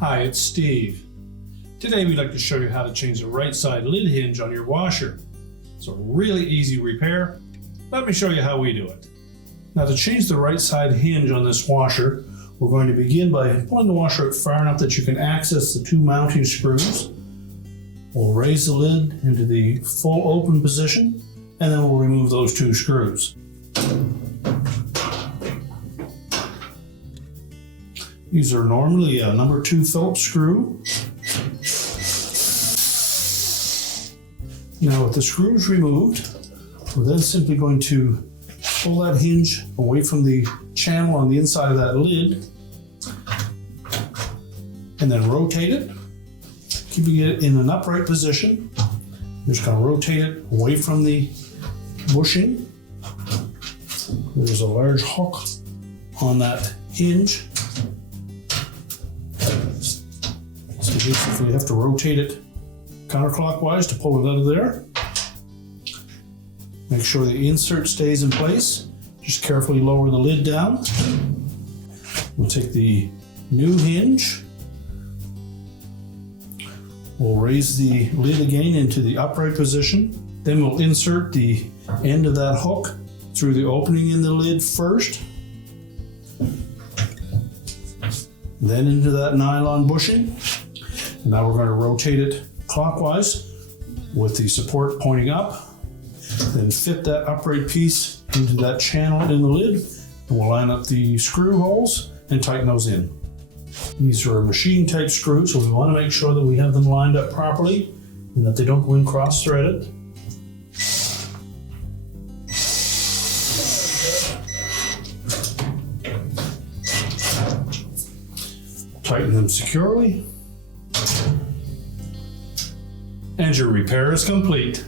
Hi, it's Steve. Today we'd like to show you how to change the right side lid hinge on your washer. It's a really easy repair. Let me show you how we do it. Now, to change the right side hinge on this washer, we're going to begin by pulling the washer out far enough that you can access the two mounting screws. We'll raise the lid into the full open position, and then we'll remove those two screws. These are normally a number 2 Phillips screw. Now, with the screws removed, we're then simply going to pull that hinge away from the channel on the inside of that lid and then rotate it, keeping it in an upright position. You're just going to rotate it away from the bushing. There's a large hook on that hinge. So basically you have to rotate it counterclockwise to pull it out of there. Make sure the insert stays in place. Just carefully lower the lid down. We'll take the new hinge. We'll raise the lid again into the upright position. Then we'll insert the end of that hook through the opening in the lid first. Then into that nylon bushing. And now we're going to rotate it clockwise with the support pointing up. Then fit that upright piece into that channel in the lid, and we'll line up the screw holes and tighten those in. These are machine type screws, so we want to make sure that we have them lined up properly and that they don't go in cross-threaded. Tighten them securely. And your repair is complete.